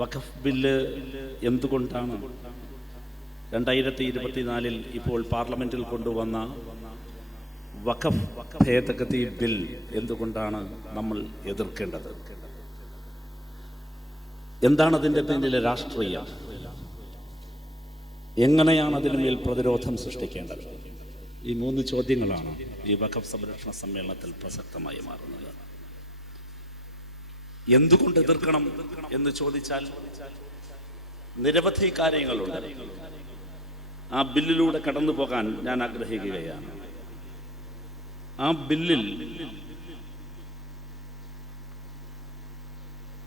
വഖഫ് bill എന്തുകൊണ്ടാണ് 2024 ഇപ്പോൾ പാർലമെൻറ്റിൽ കൊണ്ടുവന്ന വഖഫ് ഭേദഗതി ബിൽ എന്തുകൊണ്ടാണ് നമ്മൾ എതിർക്കേണ്ടത്? എന്താണ് അതിൻ്റെ പിന്നിലെ രാഷ്ട്രീയം? എങ്ങനെയാണ് അതിന് മേൽ പ്രതിരോധം സൃഷ്ടിക്കേണ്ടത്? ഈ 3 ചോദ്യങ്ങളാണ് ഈ വഖഫ് സംരക്ഷണ സമ്മേളനത്തിൽ പ്രസക്തമായി മാറുന്നത്. എന്തുകൊണ്ട് എതിർക്കണം എന്ന് ചോദിച്ചാൽ നിരവധി കാര്യങ്ങളുണ്ട്. ആ ബില്ലിലൂടെ കടന്നു പോകാൻ ഞാൻ ആഗ്രഹിക്കുകയാണ്. ആ ബില്ലിൽ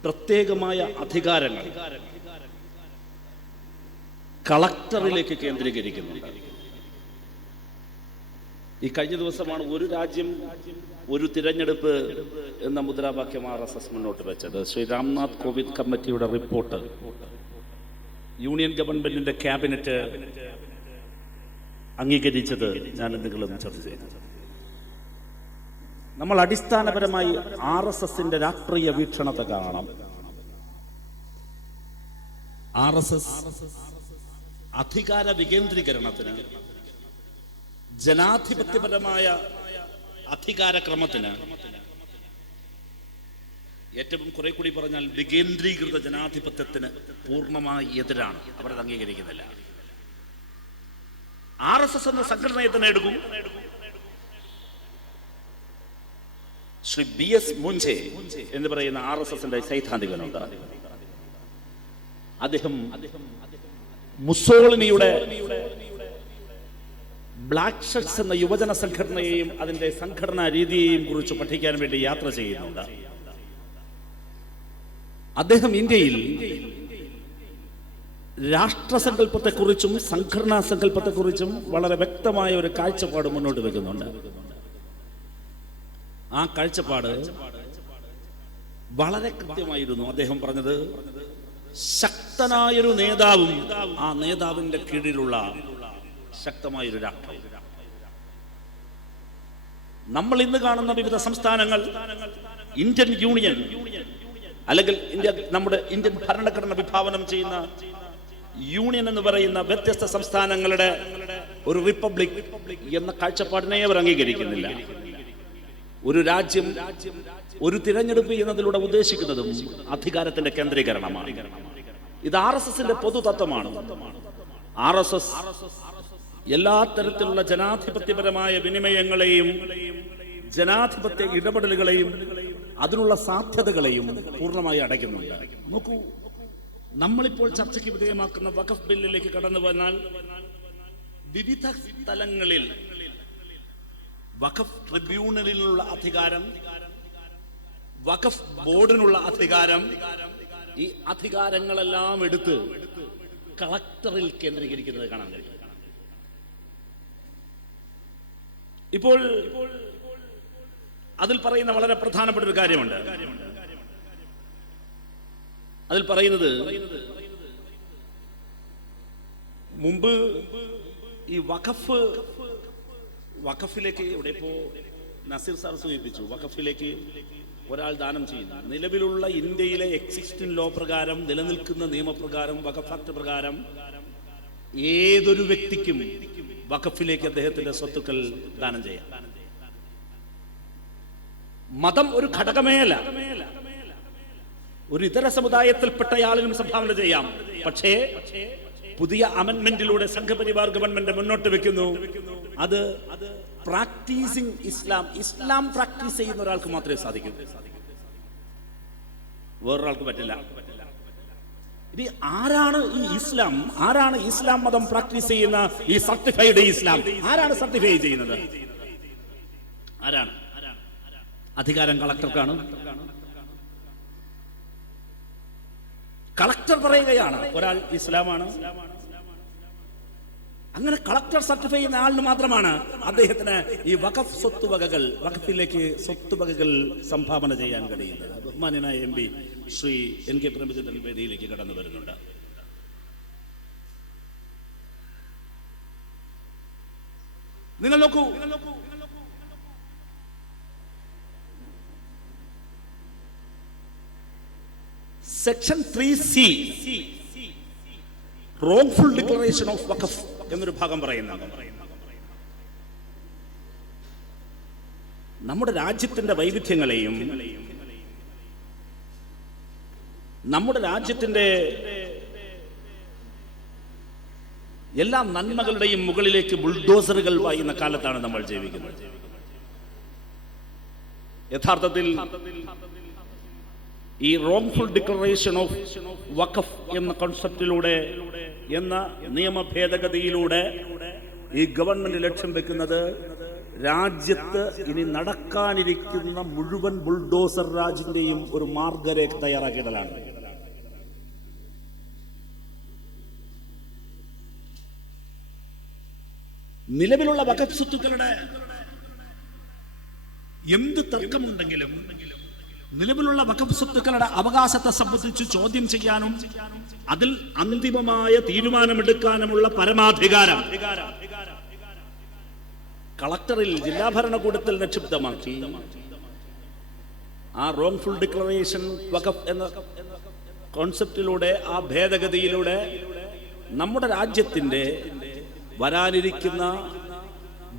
പ്രത്യേകമായ അധികാരങ്ങൾ കളക്ടറിലേക്ക് കേന്ദ്രീകരിക്കുന്നുണ്ട്. ഈ കഴിഞ്ഞ ദിവസമാണ് ഒരു രാജ്യം ഒരു തിരഞ്ഞെടുപ്പ് എന്ന മുദ്രാവാക്യം RSS മുന്നോട്ട് വെച്ചത്. ശ്രീ രാംനാഥ് കോവിന്ദ് കമ്മിറ്റിയുടെ റിപ്പോർട്ട് യൂണിയൻ ഗവൺമെന്റിന്റെ ക്യാബിനറ്റ് അംഗീകരിച്ചത് ഞാൻ നിങ്ങളും ചർച്ച ചെയ്തു. നമ്മൾ അടിസ്ഥാനപരമായി RSSന്റെ രാഷ്ട്രീയ വീക്ഷണത്തെ കാണണം. RSS അധികാര വികേന്ദ്രീകരണത്തിന്, ജനാധിപത്യപരമായ അധികാരക്രമത്തിന്, ഏറ്റവും കുറെ കൂടി പറഞ്ഞാൽ വികേന്ദ്രീകൃത ജനാധിപത്യത്തിന് പൂർണ്ണമായി എതിരാണ്. അവരത് അംഗീകരിക്കുന്നില്ല. RSS എന്ന സംഘടനയെ തന്നെ എടുക്കും. ശ്രീ BS മുഞ്ചെ എന്ന് പറയുന്ന RSSന്റെ സൈദ്ധാന്തികനുണ്ട്. അദ്ദേഹം മുസോളിനിയുടെ ബ്ലാക്ക് ഷർട്ട്സ് എന്ന യുവജന സംഘടനയെയും അതിന്റെ സംഘടനാ രീതിയെയും കുറിച്ച് പഠിക്കാൻ വേണ്ടി യാത്ര ചെയ്യുന്നുണ്ട്. അദ്ദേഹം ഇന്ത്യയിൽ രാഷ്ട്രസങ്കല്പത്തെക്കുറിച്ചും സംഘടനാ സങ്കല്പത്തെക്കുറിച്ചും വളരെ വ്യക്തമായ ഒരു കാഴ്ചപ്പാട് മുന്നോട്ട് വെക്കുന്നുണ്ട്. ആ കാഴ്ചപ്പാട് വളരെ കൃത്യമായിരുന്നു. അദ്ദേഹം പറഞ്ഞത്, ശക്തനായൊരു നേതാവും ആ നേതാവിന്റെ കീഴിലുള്ള ശക്തമായൊരു രാഷ്ട്രം. നമ്മൾ ഇന്ന് കാണുന്ന വിവിധ സംസ്ഥാനങ്ങൾ, ഇന്ത്യൻ യൂണിയൻ അല്ലെങ്കിൽ നമ്മുടെ ഇന്ത്യൻ ഭരണഘടന വിഭാവനം ചെയ്യുന്ന യൂണിയൻ എന്ന് പറയുന്ന വ്യത്യസ്ത സംസ്ഥാനങ്ങളുടെ ഒരു റിപ്പബ്ലിക് എന്ന കാഴ്ചപ്പാടിനെ അവർ അംഗീകരിക്കുന്നില്ല. ഒരു രാജ്യം, ഒരു തിരഞ്ഞെടുപ്പ് എന്നതിലൂടെ ഉദ്ദേശിക്കുന്നതും അധികാരത്തിന്റെ കേന്ദ്രീകരണമാണ്. ഇത് RSSന്റെ പൊതു തത്വമാണ്. RSS എല്ലാ തരത്തിലുള്ള ജനാധിപത്യപരമായ വിനിമയങ്ങളെയും ജനാധിപത്യ ഇടപെടലുകളെയും അതിനുള്ള സാധ്യതകളെയും പൂർണ്ണമായി അടയ്ക്കുന്നുണ്ട്. നോക്കൂ, നമ്മളിപ്പോൾ ചർച്ചയ്ക്ക് വിധേയമാക്കുന്ന വഖഫ് ബില്ലിലേക്ക് കടന്നു വന്നാൽ വിവിധ സ്ഥലങ്ങളിൽ വഖഫ് ട്രിബ്യൂണലിനുള്ള അധികാരം, വഖഫ് ബോർഡിനുള്ള അധികാരം, ഈ അധികാരങ്ങളെല്ലാം എടുത്ത് കളക്ടറിൽ കേന്ദ്രീകരിക്കുന്നത് കാണാൻ കഴിയും. ഇപ്പോൾ അതിൽ പറയുന്ന വളരെ പ്രധാനപ്പെട്ട ഒരു കാര്യമുണ്ട്. അതിൽ പറയുന്നത്, മുമ്പ് ഈ വഖഫിലേക്ക് ഇവിടെ ഇപ്പോ നസീർ സാർ സൂചിപ്പിച്ചു, വഖഫിലേക്ക് ഒരാൾ ദാനം ചെയ്യുന്നു. നിലവിലുള്ള ഇന്ത്യയിലെ എക്സിസ്റ്റിംഗ് ലോ പ്രകാരം, നിലനിൽക്കുന്ന നിയമപ്രകാരം, വഖഫ് ആക്ട് പ്രകാരം ഏതൊരു വ്യക്തിക്കും വഖഫിലേക്ക് അദ്ദേഹത്തിന്റെ സ്വത്തുക്കൾ ദാനം ചെയ്യാം. മതം ഒരു ഘടകമേ അല്ല. ഒരു ഇതര സമുദായത്തിൽപ്പെട്ടയാളിനും സംഭാവന ചെയ്യാം. പക്ഷേ പുതിയ അമെന്റ്മെന്റിലൂടെ സംഘപരിവാർ ഗവൺമെന്റ് മുന്നോട്ട് വെക്കുന്നു, അത് പ്രാക്ടീസിങ് ഇസ്ലാം പ്രാക്ടീസ് ചെയ്യുന്ന ഒരാൾക്ക് മാത്രമേ സാധിക്കൂ, വേറൊരാൾക്ക് പറ്റില്ല. ഇനി ആരാണ് ഈ ഇസ്ലാം, ആരാണ് ഇസ്ലാം മതം പ്രാക്ടീസ് ചെയ്യുന്ന ഈ സർട്ടിഫൈഡ് ഇസ്ലാം? ആരാണ് സർട്ടിഫൈ ചെയ്യുന്നത്? ആരാണ്? അധികാരം കളക്ടർക്കാണ്. കളക്ടർ പറയുകയാണ് ഒരാൾ ഇസ്ലാമാണ്. അങ്ങനെ കളക്ടർ സർട്ടിഫൈ ചെയ്യുന്ന ആളിന് മാത്രമാണ് അദ്ദേഹത്തിന് ഈ വഖഫ് സ്വത്തുവകകൾ, വഖഫിലേക്ക് സ്വത്തുവകകൾ സംഭാവന ചെയ്യാൻ കഴിയുന്നത്. ബഹുമാന്യനായ MP ശ്രീ NK പ്രേമചന്ദ്രൻ വേദിയിലേക്ക് കടന്നു വരുന്നുണ്ട്. നിങ്ങൾ നോക്കൂ, section 3C wrongful declaration of waqf എന്നൊരു ഭാഗം പറയുന്നുണ്ട്. നമ്മുടെ രാജ്യത്തിന്റെ വൈവിധ്യങ്ങളെയും നമ്മുടെ രാജ്യത്തിന്റെ എല്ലാ നന്മകളുടെയും മുകളിലേക്ക് ബുൾഡോസറുകൾ പായുന്ന കാലത്താണ് നമ്മൾ ജീവിക്കുന്നത്. യഥാർത്ഥത്തിൽ ഈ റോങ്ഫുൾ ഡിക്ലറേഷൻ ഓഫ് വഖഫ് എന്ന കോൺസെപ്റ്റിലൂടെ, എന്ന നിയമ ഭേദഗതിയിലൂടെ ഈ ഗവൺമെന്റ് ലക്ഷ്യം വെക്കുന്നത് രാജ്യത്ത് ഇനി നടക്കാനിരിക്കുന്ന മുഴുവൻ ബുൾഡോസർ രാജിന്റെയും ഒരു മാർഗരേഖ തയ്യാറാക്കിയിടലാണ്. നിലവിലുള്ള വഖഫ് സ്വത്തുക്കളുടെ എന്ത് തർക്കമുണ്ടെങ്കിലും നിലവിലുള്ള വഖഫ് സ്വത്തുക്കളുടെ അവകാശത്തെ സംബന്ധിച്ച് ചോദ്യം ചെയ്യാനും അതിൽ അന്തിമമായ തീരുമാനമെടുക്കാനുമുള്ള പരമാധികാരം കളക്ടറിൽ, ജില്ലാ ഭരണകൂടത്തിൽ നിക്ഷിപ്തമാക്കി ആ റോങ്ഫുൾ ഡിക്ലറേഷൻ വഖഫ് എന്ന കോൺസെപ്റ്റിലൂടെ, ആ ഭേദഗതിയിലൂടെ നമ്മുടെ രാജ്യത്തിന്റെ വരാനിരിക്കുന്ന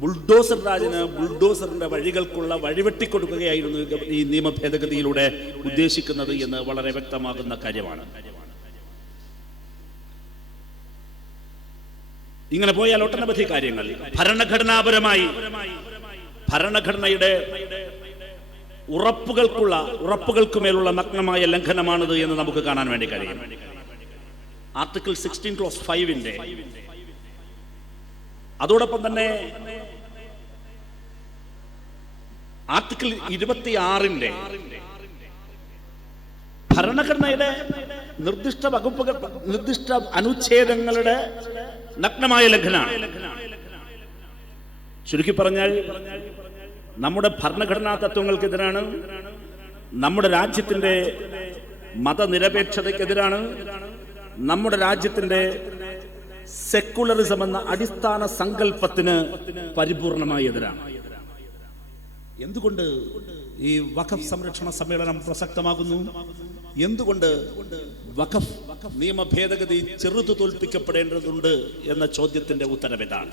ബുൾഡോസർ രാജിന്, ബുൾഡോസറിന്റെ വഴികൾക്കുള്ള വഴിവെട്ടിക്കൊടുക്കുകയായിരുന്നു ഈ നിയമ ഭേദഗതിയിലൂടെ ഉദ്ദേശിക്കുന്നത് എന്ന് വളരെ വ്യക്തമാകുന്ന കാര്യമാണ്. ഇങ്ങനെ പോയാൽ ഒട്ടനവധി കാര്യങ്ങൾ ഭരണഘടനാപരമായി ഭരണഘടനയുടെ ഉറപ്പുകൾക്കുമേലുള്ള നഗ്നമായ ലംഘനമാണിത് എന്ന് നമുക്ക് കാണാൻ വേണ്ടി കഴിയും. ആർട്ടിക്കിൾ 16 ക്ലോസ് 5 അതോടൊപ്പം തന്നെ ആർട്ടിക്കിൾ 26 ഭരണഘടനയുടെ നിർദ്ദിഷ്ട വകുപ്പുകൾ, നിർദ്ദിഷ്ട അനുച്ഛേദങ്ങളുടെ നഗ്നമായ ലംഘനമാണ്. ചുരുക്കി പറഞ്ഞാൽ നമ്മുടെ ഭരണഘടനാ തത്വങ്ങൾക്കെതിരാണ്, നമ്മുടെ രാജ്യത്തിന്റെ മതനിരപേക്ഷതയ്ക്കെതിരാണ്, നമ്മുടെ രാജ്യത്തിന്റെ സെക്കുലറിസം എന്ന അടിസ്ഥാന സങ്കല്പത്തിന് പരിപൂർണമായി എതിരാണ്. എന്തുകൊണ്ട് ഈ വഖഫ് സംരക്ഷണ സമ്മേളനം പ്രസക്തമാകുന്നു? എന്തുകൊണ്ട് വഖഫ് നിയമ ഭേദഗതി ചെറുതു തോൽപ്പിക്കപ്പെടേണ്ടതുണ്ട് എന്ന ചോദ്യത്തിന്റെ ഉത്തരം ഇതാണ്.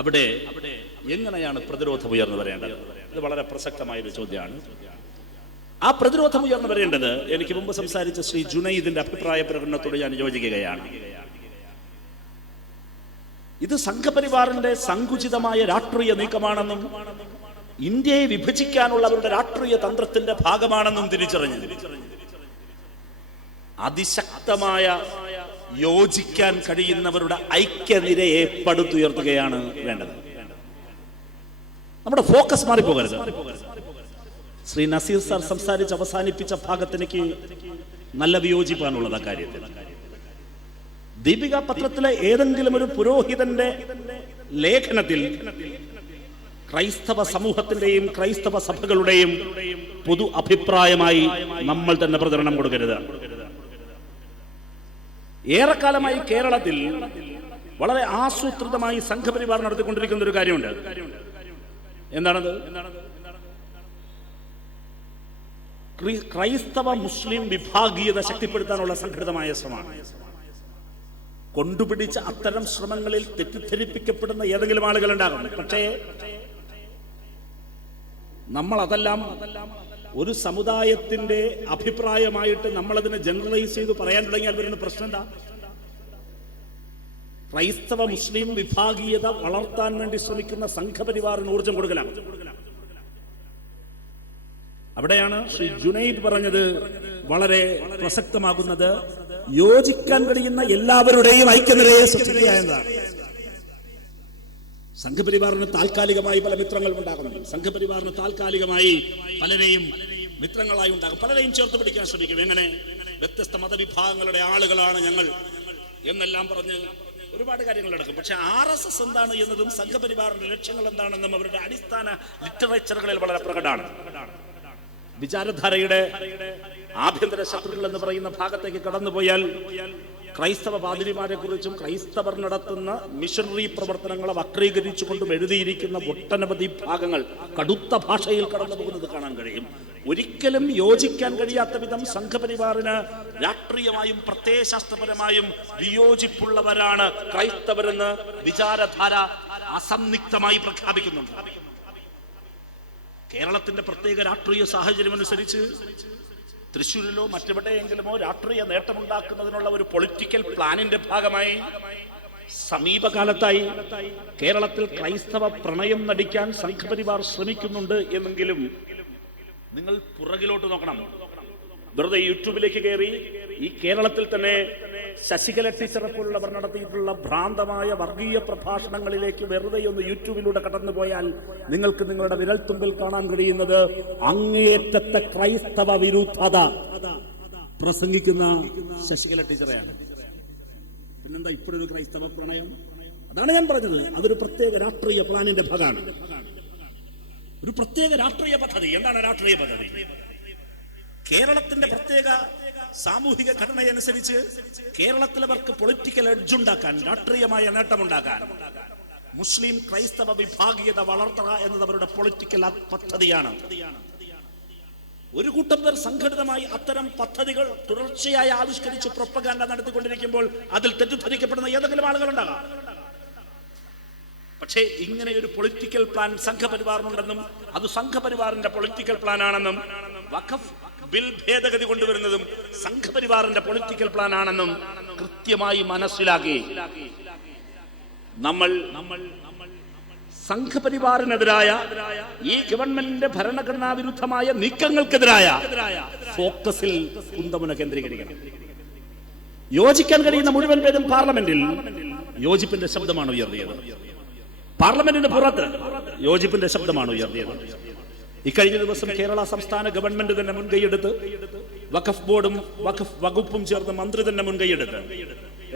അവിടെ എങ്ങനെയാണ് പ്രതിരോധം ഉയർന്നു വരേണ്ടത്? ഇത് വളരെ പ്രസക്തമായൊരു ചോദ്യമാണ്. ആ പ്രതിരോധം ഉയർന്നു വരേണ്ടത്, എനിക്ക് മുമ്പ് സംസാരിച്ച ശ്രീ ജുനൈദിന്റെ അഭിപ്രായ പ്രകടനത്തോട് ഞാൻ യോജിക്കുകയാണ്. ഇത് സംഘപരിവാറിന്റെ സങ്കുചിതമായ രാഷ്ട്രീയ നീക്കമാണെന്നും ഇന്ത്യയെ വിഭജിക്കാനുള്ള അവരുടെ രാഷ്ട്രീയ തന്ത്രത്തിന്റെ ഭാഗമാണെന്നും തിരിച്ചറിഞ്ഞു അതിശക്തമായ യോജിക്കാൻ കഴിയുന്നവരുടെ ഐക്യനിരയെ പടുത്തുയർത്തുകയാണ് വേണ്ടത്. നമ്മുടെ ഫോക്കസ് മാറിപ്പോകരുത്. ശ്രീ നസീർ സാർ സംസാരിച്ച് അവസാനിപ്പിച്ച ഭാഗത്ത് എനിക്ക് നല്ല വിയോജിപ്പാനുള്ളത് ആ കാര്യത്തിൽ. ദീപിക പത്രത്തിലെ ഏതെങ്കിലും ഒരു പുരോഹിതന്റെ ലേഖനത്തിൽ ക്രൈസ്തവ സമൂഹത്തിന്റെയും ക്രൈസ്തവ സഭകളുടെയും പൊതു അഭിപ്രായമായി നമ്മൾ തന്നെ പ്രചരണം കൊടുക്കരുത്. ഏറെക്കാലമായി കേരളത്തിൽ വളരെ ആസൂത്രിതമായി സംഘപരിവാർ നടത്തിക്കൊണ്ടിരിക്കുന്ന ഒരു കാര്യമുണ്ട്. എന്താണത്? ക്രൈസ്തവ മുസ്ലിം വിഭാഗീയത ശക്തിപ്പെടുത്താനുള്ള സംഘടിതമായ ശ്രമമാണ്. കൊണ്ടുപിടിച്ച അത്തരം ശ്രമങ്ങളിൽ തെറ്റിദ്ധരിപ്പിക്കപ്പെടുന്ന ഏതെങ്കിലും ആളുകൾ ഉണ്ടാകും. പക്ഷേ നമ്മൾ അതെല്ലാം ഒരു സമുദായത്തിന്റെ അഭിപ്രായമായിട്ട് നമ്മളതിനെ ജനറലൈസ് ചെയ്ത് പറയാൻ തുടങ്ങിയാൽ വരുന്ന പ്രശ്നം എന്താ? ക്രൈസ്തവ മുസ്ലിം വിഭാഗീയത വളർത്താൻ വേണ്ടി ശ്രമിക്കുന്ന സംഘപരിവാറിന് ഊർജം കൊടുക്കലാണ്. അവിടെയാണ് ശ്രീ ജുനൈദ് പറഞ്ഞത് വളരെ പ്രസക്തമാകുന്നത്. യോജിക്കാൻ കഴിയുന്ന എല്ലാവരുടെയും ഐക്യനിരയെ സൃഷ്ടിക്കുക എന്നതാണ്. സംഘപരിവാറിന് താൽക്കാലികമായി പല മിത്രങ്ങൾ ഉണ്ടാകുന്നു. സംഘപരിവാറിന് താൽക്കാലികമായി പലരെയും മിത്രങ്ങളായി ഉണ്ടാകും. പലരെയും ചേർത്ത് പിടിക്കാൻ ശ്രമിക്കും. എങ്ങനെ? വ്യത്യസ്ത മതവിഭാഗങ്ങളുടെ ആളുകളാണ് ഞങ്ങൾ എന്നെല്ലാം പറഞ്ഞ് ഒരുപാട് കാര്യങ്ങൾ നടക്കും. പക്ഷെ RSS എന്താണ് എന്നതും സംഘപരിവാറിന്റെ ലക്ഷ്യങ്ങൾ എന്താണെന്നും അവരുടെ അടിസ്ഥാന ലിറ്ററേച്ചറുകളിൽ വളരെ പ്രകടമാണ്. വിചാരധാരയുടെ ആഭ്യന്തര ശത്രുക്കൾ എന്ന് പറയുന്ന ഭാഗത്തേക്ക് കടന്നുപോയാൽ ക്രൈസ്തവ പാതിരിമാരെ കുറിച്ചും ക്രൈസ്തവർ നടത്തുന്ന മിഷണറി പ്രവർത്തനങ്ങളെ വക്രീകരിച്ചുകൊണ്ടും എഴുതിയിരിക്കുന്ന ഒട്ടനവധി ഭാഗങ്ങൾ കടുത്ത ഭാഷയിൽ കടന്നു പോകുന്നത് കാണാൻ കഴിയും. ഒരിക്കലും യോജിക്കാൻ കഴിയാത്ത വിധം സംഘപരിവാറിന് രാഷ്ട്രീയമായും പ്രത്യയശാസ്ത്രപരമായും വിയോജിപ്പുള്ളവരാണ് ക്രൈസ്തവരെന്ന് വിചാരധാര അസന്നിഗ്ധമായി പ്രഖ്യാപിക്കുന്നുണ്ട്. കേരളത്തിന്റെ പ്രത്യേക രാഷ്ട്രീയ സാഹചര്യം അനുസരിച്ച് തൃശ്ശൂരിലോ മറ്റെവിടെയെങ്കിലുമോ രാഷ്ട്രീയ നേട്ടമുണ്ടാക്കുന്നതിനുള്ള ഒരു പൊളിറ്റിക്കൽ പ്ലാനിന്റെ ഭാഗമായി സമീപകാലത്തായി കേരളത്തിൽ ക്രൈസ്തവ പ്രണയം നടിക്കാൻ സംഘപരിവാർ ശ്രമിക്കുന്നുണ്ട് എന്നെങ്കിലും നിങ്ങൾ പുറകിലോട്ട് നോക്കണം. വെറുതെ യൂട്യൂബിലേക്ക് കയറി ഈ കേരളത്തിൽ തന്നെ ശശികല ടീച്ചറെ പോലുള്ളവർ നടത്തിയിട്ടുള്ള ഭ്രാന്തമായ വർഗീയ പ്രഭാഷണങ്ങളിലേക്ക് വെറുതെ ഒന്ന് യൂട്യൂബിലൂടെ കടന്നു പോയാൽ നിങ്ങൾക്ക് നിങ്ങളുടെ വിരൽത്തുമ്പിൽ കാണാൻ കഴിയുന്നത് അങ്ങേയറ്റത്തെ ക്രൈസ്തവ വിരുദ്ധത പ്രസംഗിക്കുന്ന ശശികല ടീച്ചറെയാണ്. പിന്നെന്താ ഇപ്പോഴൊരു ക്രൈസ്തവ പ്രണയം? അതാണ് ഞാൻ പറഞ്ഞത്, അതൊരു പ്രത്യേക രാഷ്ട്രീയ പ്ലാനിന്റെ ഭാഗമാണ്, ഒരു പ്രത്യേക രാഷ്ട്രീയ പദ്ധതി. എന്താണ് രാഷ്ട്രീയ പദ്ധതി? കേരളത്തിന്റെ പ്രത്യേക സാമൂഹിക ഘടനയനുസരിച്ച് കേരളത്തിലവർക്ക് പൊളിറ്റിക്കൽ എഡ്ജ് ഉണ്ടാക്കാൻ, രാഷ്ട്രീയമായ നേട്ടമുണ്ടാക്കാൻ മുസ്ലിം ക്രൈസ്തവ വിഭാഗീയത വളർത്തുക എന്നത് അവരുടെ പൊളിറ്റിക്കൽ പദ്ധതിയാണ്. ഒരു കൂട്ടം പേർ സംഘടിതമായി അത്തരം പദ്ധതികൾ തുടർച്ചയായി ആവിഷ്കരിച്ച് പ്രൊപ്പഗാൻഡ നടത്തിക്കൊണ്ടിരിക്കുമ്പോൾ അതിൽ തെറ്റിദ്ധരിക്കപ്പെടുന്ന ഏതെങ്കിലും ആളുകളുണ്ടാകാം. പക്ഷേ ഇങ്ങനെ ഒരു പൊളിറ്റിക്കൽ പ്ലാൻ സംഘപരിവാറിനുണ്ടെന്നും അത് സംഘപരിവാറിന്റെ പൊളിറ്റിക്കൽ പ്ലാൻ ആണെന്നും വഖഫ് ബിൽ ഭേദഗതി കൊണ്ടുവരുന്നതും സംഘപരിവാറിന്റെ പൊളിറ്റിക്കൽ പ്ലാൻ ആണെന്നും കൃത്യമായി മനസ്സിലാക്കി നമ്മൾ സംഘപരിവാറിനെതിരായ ഈ ഗവൺമെന്റിന്റെ ഭരണഘടനാ വിരുദ്ധമായ നീക്കങ്ങൾക്കെതിരായ ഫോക്കസിൽ കുന്തമുന കേന്ദ്രീകരിക്കണം. യോജിക്കാൻ കഴിയുന്ന മുഴുവൻ പേരും പാർലമെന്റിൽ യോജിപ്പിന്റെ ശബ്ദമാണ് ഉയർത്തിയത്. പാർലമെന്റിന് പുറത്ത് യോജിപ്പിന്റെ ശബ്ദമാണ് ഉയർത്തിയത്. ഇക്കഴിഞ്ഞ ദിവസം കേരള സംസ്ഥാന ഗവൺമെന്റ് തന്നെ മുൻകൈയെടുത്ത് വഖഫ് ബോർഡും വഖഫ് വകുപ്പും ചേർന്ന് മന്ത്രി തന്നെ മുൻകൈയെടുത്ത്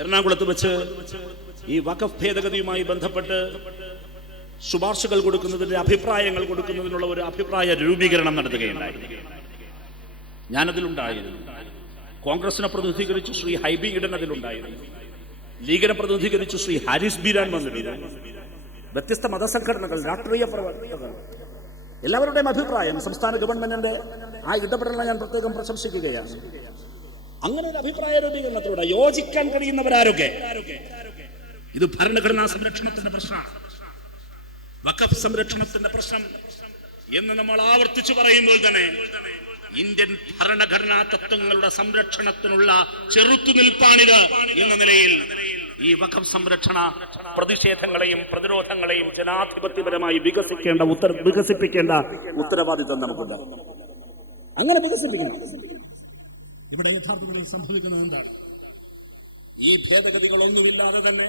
എറണാകുളത്ത് വെച്ച് ഈ വഖഫ് ഭേദഗതിയുമായി ബന്ധപ്പെട്ട് ശുപാർശകൾ കൊടുക്കുന്നതിന്റെ അഭിപ്രായങ്ങൾ കൊടുക്കുന്നതിനുള്ള ഒരു അഭിപ്രായ രൂപീകരണം നടത്തുകയുണ്ടായി. ഞാനതിലുണ്ടായിരുന്നു. കോൺഗ്രസിനെ പ്രതിനിധീകരിച്ചു ശ്രീ ഹൈബി ഈഡൻ അതിലുണ്ടായിരുന്നു. ലീഗിനെ പ്രതിനിധീകരിച്ചു ശ്രീ ഹാരിസ് ബീരാൻ വന്നിരുന്നു. വ്യത്യസ്ത മതസംഘടനകൾ, രാഷ്ട്രീയ പ്രവർത്തകർ, എല്ലാവരുടെയും അഭിപ്രായം സംസ്ഥാന ഗവൺമെന്റിന്റെ ആ ഇടപെടലിനെ ഞാൻ പ്രത്യേകം പ്രശംസിക്കുകയാണ്. അങ്ങനെ ഒരു അഭിപ്രായ രൂപീകരണത്തിലൂടെ യോജിക്കാൻ കഴിയുന്നവരാരൊക്കെ? ഇത് ഭരണഘടനാ സംരക്ഷണത്തിന്റെ പ്രശ്നമാണ്, വഖഫ് സംരക്ഷണത്തിന്റെ പ്രശ്നം എന്ന് നമ്മൾ ആവർത്തിച്ചു പറയുമ്പോൾ തന്നെ ഇന്ത്യൻ ഭരണഘടനാ തത്വങ്ങളുടെ സംരക്ഷണത്തിനുള്ള ചെറുത്തുനിൽപ്പാണിത് എന്ന നിലയിൽ ഈ വഖഫ് സംരക്ഷണ പ്രതിഷേധങ്ങളെയും പ്രതിരോധങ്ങളെയും ജനാധിപത്യപരമായി വികസിപ്പിക്കേണ്ട ഉത്തരവാദിത്വം നമുക്കുണ്ട്. അങ്ങനെ വികസിപ്പിക്കണം. ഇവിടെ യഥാർത്ഥത്തിൽ സംഭവിക്കുന്നത് എന്താണ്? ഈ ഭേദഗതികളൊന്നുമില്ലാതെ തന്നെ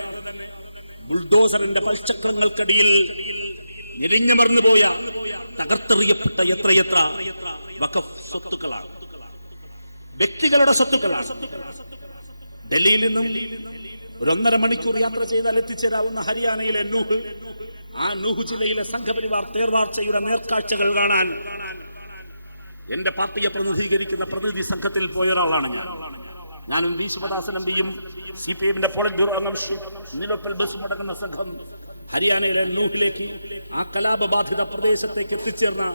ബുൾഡോസറിന്റെ പൽചക്രങ്ങൾക്കടിയിൽ നിരിഞ്ഞമർന്നുപോയ, തകർത്തെറിയപ്പെട്ട എത്രയെത്ര വഖഫ് സ്വത്തുക്കളാണ്, വ്യക്തികളുടെ സ്വത്തുക്കളാണ്. ഡൽഹിയിൽ നിന്നും ഒരു 1.5 മണിക്കൂർ യാത്ര ചെയ്താൽ എത്തിച്ചേരാവുന്ന ഹരിയാനയിലെ നൂഹ്, ആ നൂഹ് ജില്ലയിലെ സംഘപരിവാർ തേർവാർച്ചയുടെ നേർക്കാഴ്ചകൾ കാണാൻ എന്റെ പാർട്ടിയെ പ്രതിനിധീകരിക്കുന്ന പ്രതിനിധി സംഘത്തിൽ പോയ ഒരാളാണ് ഞാനും വി ശിവദാസൻ എംപിയും CPM-ന്റെ പോളിറ്റ് ബ്യൂറോ അംഗം ശ്രീ നിലോപ്പൽ ബസും അടങ്ങുന്ന സംഘം ഹരിയാനയിലെ നൂഹിലേക്ക്, ആ കലാപബാധിത പ്രദേശത്തേക്ക് എത്തിച്ചേർന്ന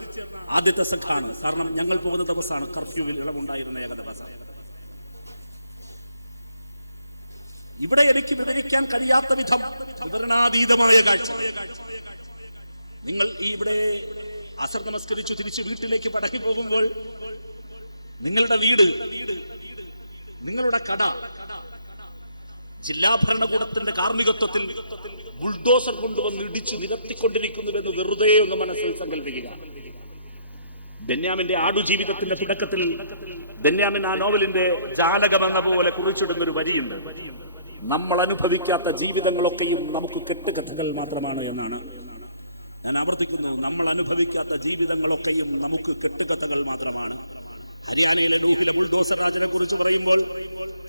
ആദ്യത്തെ സംഘമാണ്. കാരണം ഞങ്ങൾ പോകുന്ന ദിവസമാണ് കർഫ്യൂവിൽ ഇളവുണ്ടായിരുന്ന ഏക ദിവസം. ഇവിടെ എനിക്ക് വിവരിക്കാൻ കഴിയാത്ത വിധം വിവരണാതീതമായ കാഴ്ച. നിങ്ങൾ ഇവിടെ അസർ നമസ്കരിച്ചു തിരിച്ച് വീട്ടിലേക്ക് മടക്കി പോകുമ്പോൾ നിങ്ങളുടെ വീട്, നിങ്ങളുടെ കട ജില്ലാ ഭരണകൂടത്തിന്റെ കാർമ്മികത്വത്തിൽ ബുൾഡോസർ കൊണ്ടുവന്ന് ഇടിച്ചു നിരത്തിക്കൊണ്ടിരിക്കുന്നുവെന്ന് വെറുതെ ഒന്ന് മനസ്സിൽ സങ്കല്പിക്കുക. ബെന്യാമിന്റെ ആടുജീവിതത്തിന്റെ തുടക്കത്തിൽ ബെന്യാമിൻ ആ നോവലിന്റെ ജാലകം എന്ന പോലെ കുറിച്ചിടുന്ന ഒരു വരിയുണ്ട്. നമ്മൾ അനുഭവിക്കാത്ത ജീവിതങ്ങളൊക്കെയും നമുക്ക് കെട്ടുകഥകൾ മാത്രമാണ് എന്നാണ്. ഞാൻ ആവർത്തിക്കുന്നു, നമ്മൾ അനുഭവിക്കാത്ത ജീവിതങ്ങളൊക്കെയും നമുക്ക് കെട്ടുകഥകൾ മാത്രമാണ്. ഹരിയാനയിലെ നൂഹിലെ ബുൾഡോസർ രാജനെ കുറിച്ച് പറയുമ്പോൾ,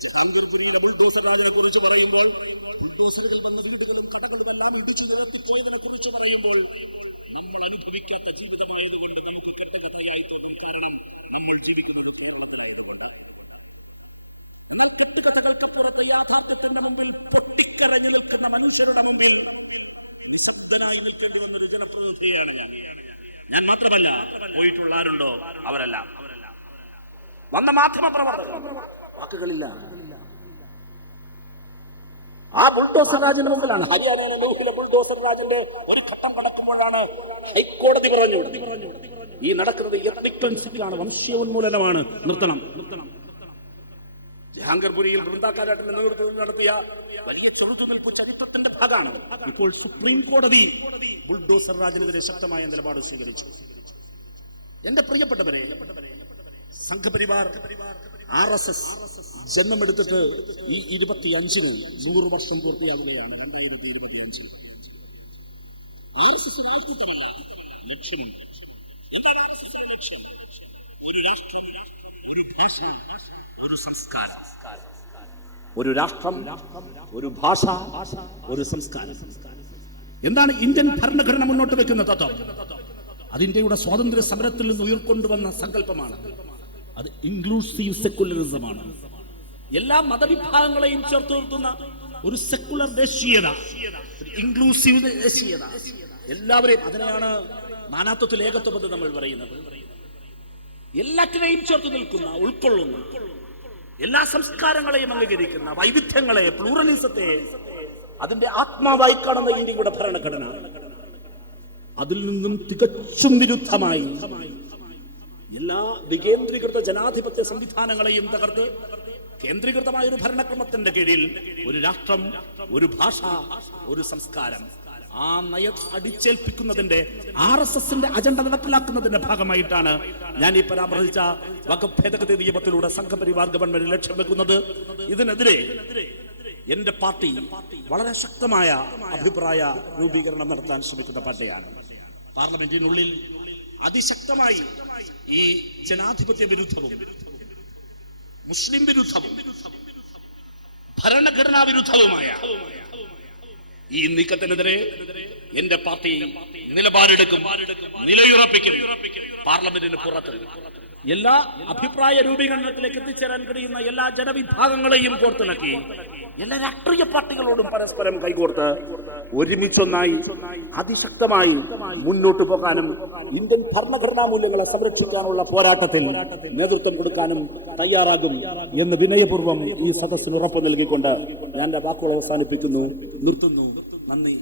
ജഹാംഗീർപുരിയിലെ ബുൾഡോസർ രാജനെ കുറിച്ച് പറയുമ്പോൾ, ബുൾഡോസറുകൾ വന്ന വീടുകളും കടകളുമെല്ലാം ഇടിച്ചു പോയതിനെ കുറിച്ച് പറയുമ്പോൾ നമ്മൾ അനുഭവിക്കാത്ത ജീവിതമായതുകൊണ്ട് നമുക്ക് കെട്ടുകഥയായി തോന്നും. കാരണം നമ്മൾ ജീവിക്കുന്നത് കേരളത്തിലായതുകൊണ്ട്. എന്നാൽ കെട്ടുകഥകൾക്കപ്പുറത്ത് യാഥാർത്ഥ്യത്തിന്റെ മുമ്പിൽ പൊട്ടിക്കരഞ്ഞു നിൽക്കുന്ന മനുഷ്യരുടെ മുമ്പിൽ നിശബ്ദനായി നിൽക്കേണ്ടി വന്നൊരു ജനപ്രതിനിധിയാണ് ഞാൻ മാത്രമല്ല, പോയിട്ടുള്ള ആരുണ്ടോ അവരെല്ലാം. വന്ന മാധ്യമ പ്രവർത്തകർ വാക്കുകളില്ല. ആ ബുൾഡോസർ രാജിന്റെ മുമ്പിലാണ്, ഹരിയാനയിലെ ഡൽഹിയിലെ ബുൾഡോസർ രാജിന്റെ ഒരു ഘട്ടം കടക്കുമ്പോഴാണ് ഹൈക്കോടതി പറഞ്ഞു, ഈ നടക്കുന്നത് എത്നിക് ക്ലെൻസിംഗാണ്, വംശീയ ഉന്മൂലനമാണ്, നിർത്തണം. ജഹാംഗീർപുരിയിൽ വൃന്ദാകാരാട്ടിന്റെ നേതൃത്വത്തിൽ നടത്തിയ വലിയ ചെറുത്തുനിൽപ്പ് ചരിത്രത്തിന്റെ ഭാഗമാണ്. ഇപ്പോൾ സുപ്രീം കോടതി ബുൾഡോസർ രാജിനെതിരെ ശക്തമായ നിലപാട് സ്വീകരിച്ചു. എന്റെ പ്രിയപ്പെട്ടവരെ, സംഘപരിവാർ RSS ജന്മമെടുത്തിട്ട് ഈ 25-ന് 100 വർഷം പൂർത്തിയാകുകയാണ്. 2025 RSS ലക്ഷ്യം ഒരു ഭാഷ, ഒരു സംസ്കാരം, ഒരു രാഷ്ട്രം, ഒരു ഭാഷ, ഒരു സംസ്കാരം. എന്താണ് ഇന്ത്യൻ ഭരണഘടന മുന്നോട്ട് വെക്കുന്ന തത്വം? അത് ഇന്ത്യയുടെ സ്വാതന്ത്ര്യ സമരത്തിൽ നിന്ന് ഉയർക്കൊണ്ടുവന്ന സങ്കല്പമാണ്. അത് ഇൻക്ലൂസീവ് സെക്കുലറിസമാണ്. എല്ലാ മതവിഭാഗങ്ങളെയും ചേർത്ത് നിർത്തുന്ന ഒരു സെക്കുലർ ദേശീയത, ഇൻക്ലൂസീവ് ദേശീയത. എല്ലാവരെയും, അതിനെയാണ് നാനാത്വത്തിൽ ഏകത്വം എന്ന് നമ്മൾ പറയുന്നത്. എല്ലാറ്റിനെയും ചേർത്ത് നിൽക്കുന്ന, ഉൾക്കൊള്ളുന്ന, എല്ലാ സംസ്കാരങ്ങളെയും അംഗീകരിക്കുന്ന, വൈവിധ്യങ്ങളെ, പ്ലൂറലിസത്തെ അതിന്റെ ആത്മാവായി കാണുന്ന ഇന്ത്യയുടെ ഭരണഘടന അതിൽ നിന്നും തികച്ചും വിരുദ്ധമായി എല്ലാ വികേന്ദ്രീകൃത ജനാധിപത്യ സംവിധാനങ്ങളെയും തകർത്ത് കേന്ദ്രീകൃതമായ ഒരു ഭരണക്രമത്തിന്റെ കീഴിൽ ഒരു രാഷ്ട്രം, ഒരു ഭാഷ, ഒരു സംസ്കാരം, ആ നയം അടിച്ചേൽപ്പിക്കുന്നതിന്റെ RSSന്റെ അജണ്ട നടപ്പിലാക്കുന്നതിന്റെ ഭാഗമായിട്ടാണ് ഞാൻ ഈ പരാമർശിച്ച വഖഫ് ഭേദഗതി നിയമത്തിലൂടെ സംഘപരിവാർ ഗവൺമെന്റ് ലക്ഷ്യം വെക്കുന്നത്. ഇതിനെതിരെ എന്റെ പാർട്ടി വളരെ ശക്തമായ അഭിപ്രായ രൂപീകരണം നടത്താൻ ശ്രമിക്കുന്ന പാർട്ടിയാണ്. പാർലമെന്റിനുള്ളിൽ അതിശക്തമായി ഈ ജനാധിപത്യ വിരുദ്ധവും മുസ്ലിം വിരുദ്ധവും ഭരണഘടനാ വിരുദ്ധവുമായ ഈ നീക്കത്തിനെതിരെ എന്റെ പാർട്ടി നിലപാടെടുക്കും, നിലയുറപ്പിക്കും. പാർലമെന്റിന് പുറത്ത് എല്ലാ അഭിപ്രായ രൂപീകരണത്തിലേക്ക് എത്തിച്ചേരാൻ കഴിയുന്ന എല്ലാ ജനവിഭാഗങ്ങളെയും കോർത്തിണക്കി എല്ലാ രാഷ്ട്രീയ പാർട്ടികളോടും പരസ്പരം കൈകോർത്ത് ഒരുമിച്ചൊന്നായി അതിശക്തമായി മുന്നോട്ട് പോകാനും ഇന്ത്യൻ ഭരണഘടനാ മൂല്യങ്ങളെ സംരക്ഷിക്കാനുള്ള പോരാട്ടത്തിൽ നേതൃത്വം കൊടുക്കാനും തയ്യാറാകും എന്ന് വിനയപൂർവ്വം ഈ സദസ്സിന് ഉറപ്പ് നൽകിക്കൊണ്ട് ഞാൻ എന്റെ വാക്കുകൾ അവസാനിപ്പിക്കുന്നു, നിർത്തുന്നു. നന്ദി.